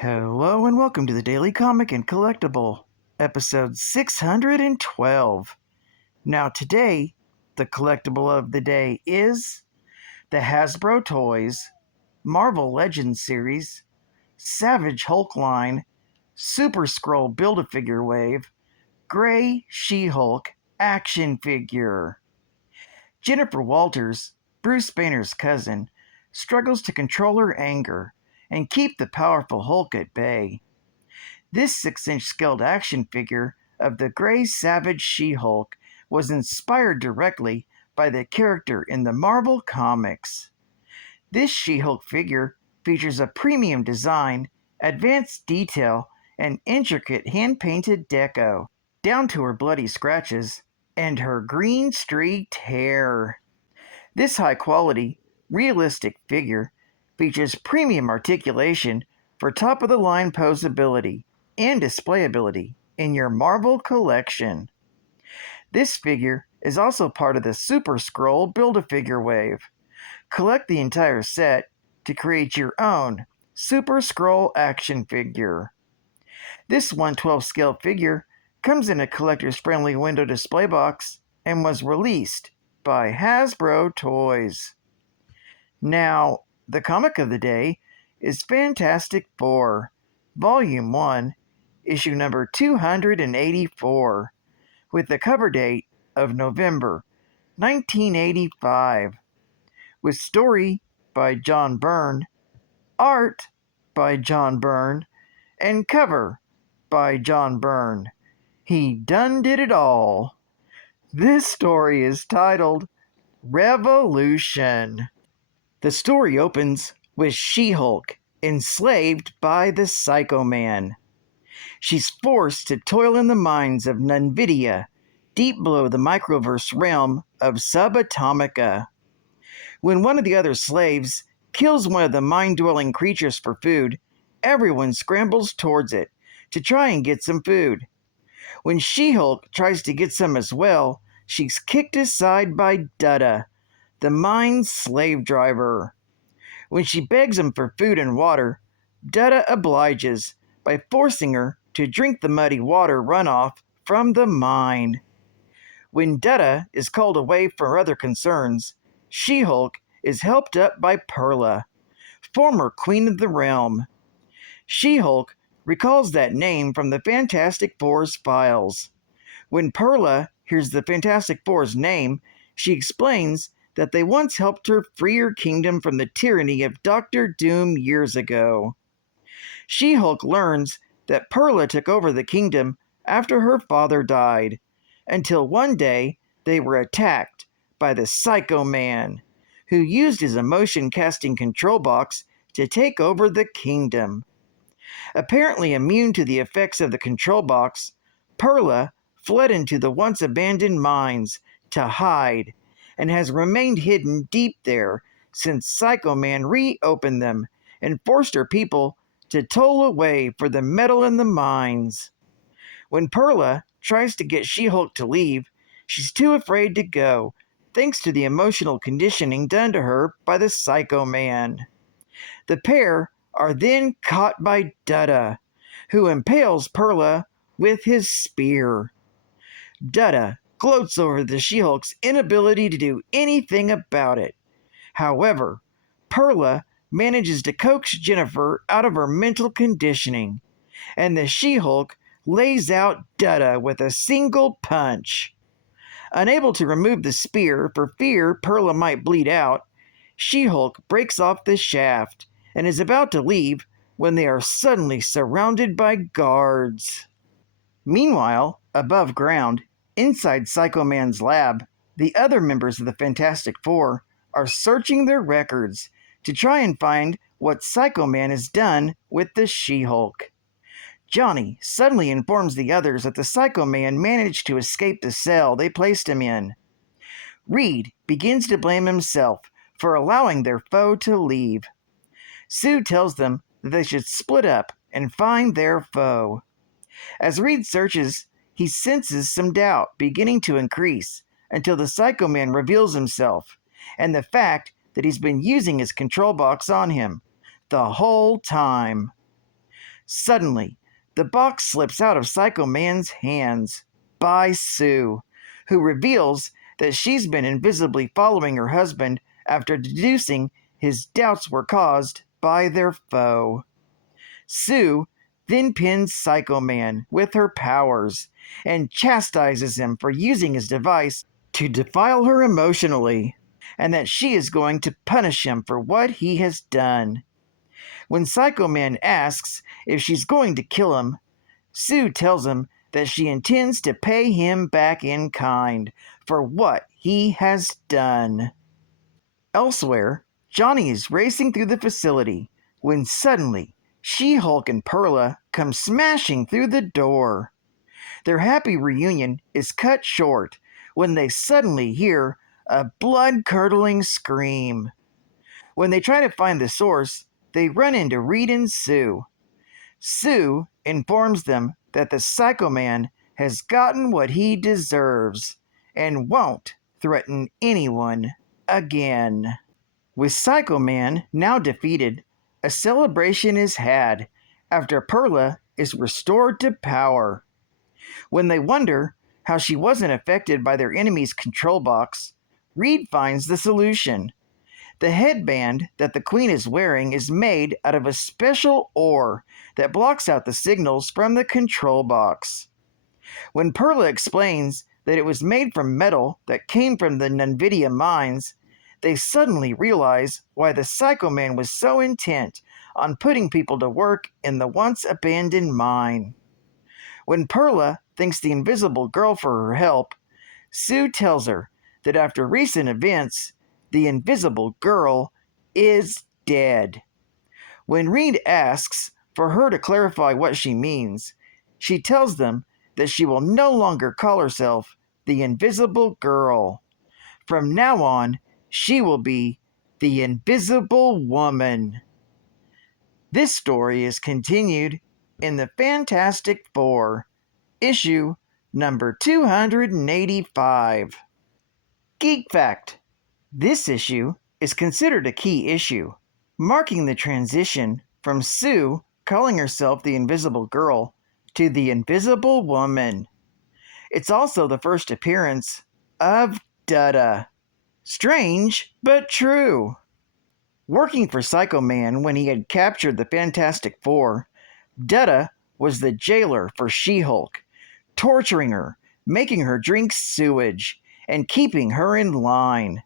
Hello and welcome to the Daily Comic and Collectible, episode 612. Now today, the collectible of the day is the Hasbro Toys Marvel Legends series Savage Hulk line Super Skrull Build-A-Figure Wave Gray She-Hulk action figure. Jennifer Walters, Bruce Banner's cousin, struggles to control her anger and keep the powerful Hulk at bay. This 6-inch scaled action figure of the Gray Savage She-Hulk was inspired directly by the character in the Marvel Comics. This She-Hulk figure features a premium design, advanced detail, and intricate hand-painted deco, down to her bloody scratches and her green streaked hair. This high-quality, realistic figure features premium articulation for top-of-the-line posability and displayability in your Marvel collection. This figure is also part of the Super Skrull Build-A-Figure wave. Collect the entire set to create your own Super Skrull action figure. This 1/12 scale figure comes in a collector's friendly window display box and was released by Hasbro Toys. Now, the comic of the day is Fantastic Four, Volume 1, issue number 284, with the cover date of November 1985, with story by John Byrne, art by John Byrne, and cover by John Byrne. He done did it all. This story is titled Revolution. The story opens with She-Hulk enslaved by the Psycho Man. She's forced to toil in the mines of Nunvidia, deep below the microverse realm of Subatomica. When one of the other slaves kills one of the mine-dwelling creatures for food, everyone scrambles towards it to try and get some food. When She-Hulk tries to get some as well, she's kicked aside by Dutta, the mine's slave driver. When she begs him for food and water, Dutta obliges by forcing her to drink the muddy water runoff from the mine. When Dutta is called away for other concerns, She-Hulk is helped up by Perla, former Queen of the Realm. She-Hulk recalls that name from the Fantastic Four's files. When Perla hears the Fantastic Four's name, she explains that they once helped her free her kingdom from the tyranny of Dr. Doom years ago. She-Hulk learns that Perla took over the kingdom after her father died, until one day they were attacked by the Psycho Man, who used his emotion-casting control box to take over the kingdom. Apparently immune to the effects of the control box, Perla fled into the once-abandoned mines to hide, and has remained hidden deep there since Psycho Man reopened them and forced her people to toll away for the metal in the mines. When Perla tries to get She-Hulk to leave, she's too afraid to go, thanks to the emotional conditioning done to her by the Psycho Man. The pair are then caught by Dutta, who impales Perla with his spear. Dutta gloats over the She-Hulk's inability to do anything about it. However, Perla manages to coax Jennifer out of her mental conditioning, and the She-Hulk lays out Dutta with a single punch. Unable to remove the spear for fear Perla might bleed out, She-Hulk breaks off the shaft and is about to leave when they are suddenly surrounded by guards. Meanwhile, above ground, inside Psycho Man's lab, the other members of the Fantastic Four are searching their records to try and find what Psycho Man has done with the She-Hulk. Johnny suddenly informs the others that the Psycho Man managed to escape the cell they placed him in. Reed begins to blame himself for allowing their foe to leave. Sue tells them that they should split up and find their foe. As Reed searches, he senses some doubt beginning to increase until the Psycho Man reveals himself and the fact that he's been using his control box on him the whole time. Suddenly, the box slips out of Psycho Man's hands by Sue, who reveals that she's been invisibly following her husband after deducing his doubts were caused by their foe. Sue then pins Psycho Man with her powers and chastises him for using his device to defile her emotionally, and that she is going to punish him for what he has done. When Psycho Man asks if she's going to kill him, Sue tells him that she intends to pay him back in kind for what he has done. Elsewhere, Johnny is racing through the facility when suddenly She-Hulk and Perla come smashing through the door. Their happy reunion is cut short when they suddenly hear a blood-curdling scream. When they try to find the source, they run into Reed and Sue. Sue informs them that the Psycho Man has gotten what he deserves and won't threaten anyone again. With Psycho Man now defeated, a celebration is had after Perla is restored to power. When they wonder how she wasn't affected by their enemy's control box, Reed finds the solution. The headband that the Queen is wearing is made out of a special ore that blocks out the signals from the control box. When Perla explains that it was made from metal that came from the NVIDIA mines, they suddenly realize why the Psycho Man was so intent on putting people to work in the once abandoned mine. When Perla thanks the Invisible Girl for her help, Sue tells her that after recent events, the Invisible Girl is dead. When Reed asks for her to clarify what she means, she tells them that she will no longer call herself the Invisible Girl. From now on, she will be the Invisible Woman. This story is continued in the Fantastic Four, issue number 285. Geek Fact: this issue is considered a key issue, marking the transition from Sue calling herself the Invisible Girl to the Invisible Woman. It's also the first appearance of Dada. Strange, but true. Working for Psycho Man when he had captured the Fantastic Four, Dada was the jailer for She-Hulk, torturing her, making her drink sewage, and keeping her in line.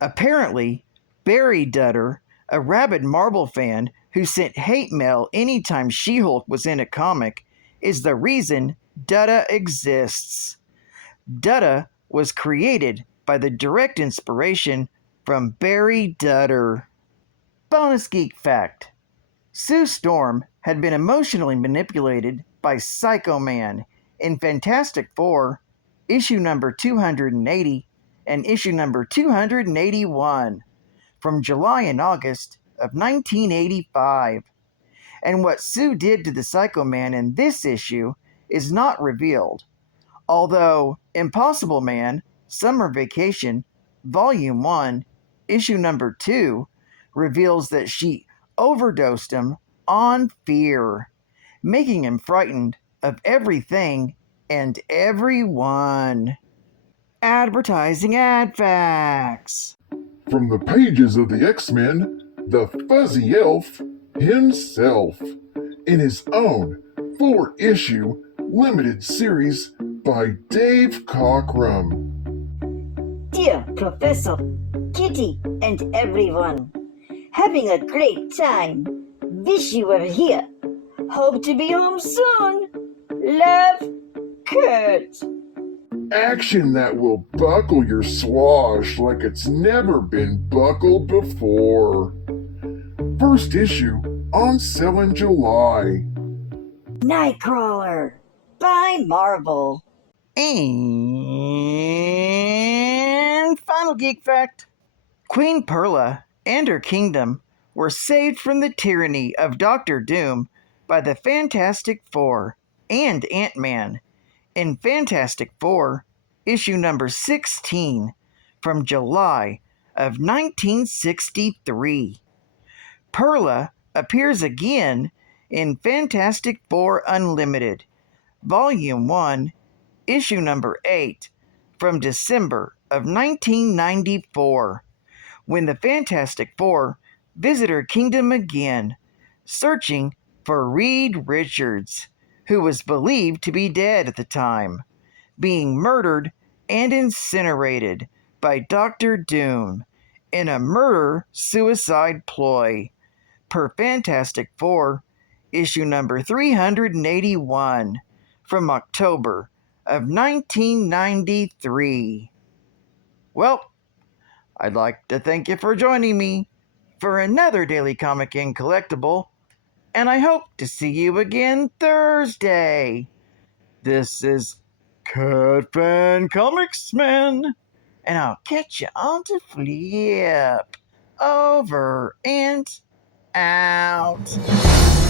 Apparently, Barry Dudder, a rabid Marvel fan who sent hate mail anytime She-Hulk was in a comic, is the reason Dada exists. Dada was created by the direct inspiration from Barry Dudder. Bonus Geek Fact: Sue Storm had been emotionally manipulated by Psycho Man in Fantastic Four, issue number 280 and issue number 281 from July and August of 1985. And what Sue did to the Psycho Man in this issue is not revealed, although Impossible Man Summer Vacation, Volume 1, issue number 2, reveals that she overdosed him on fear, making him frightened of everything and everyone. Advertising ad facts. From the pages of the X-Men, the Fuzzy Elf himself, in his own 4-issue limited series by Dave Cockrum. Dear Professor, Kitty, and everyone, having a great time. Wish you were here. Hope to be home soon. Love, Kurt. Action that will buckle your swash like it's never been buckled before. First issue on sale in July. Nightcrawler by Marvel. And final geek fact: Queen Perla and her kingdom were saved from the tyranny of Doctor Doom by the Fantastic Four and Ant-Man in Fantastic Four, issue number 16 from July of 1963. Perla appears again in Fantastic Four Unlimited, Volume 1, Issue number 8, from December of 1994, when the Fantastic Four visit her kingdom again, searching for Reed Richards, who was believed to be dead at the time, being murdered and incinerated by Dr. Doom in a murder-suicide ploy, per Fantastic Four, issue number 381, from October of 1993. Well, I'd like to thank you for joining me for another Daily Comic and Collectible, and I hope to see you again Thursday. This is Cat Fan Comics Man, and I'll catch you on the flip. Over and out.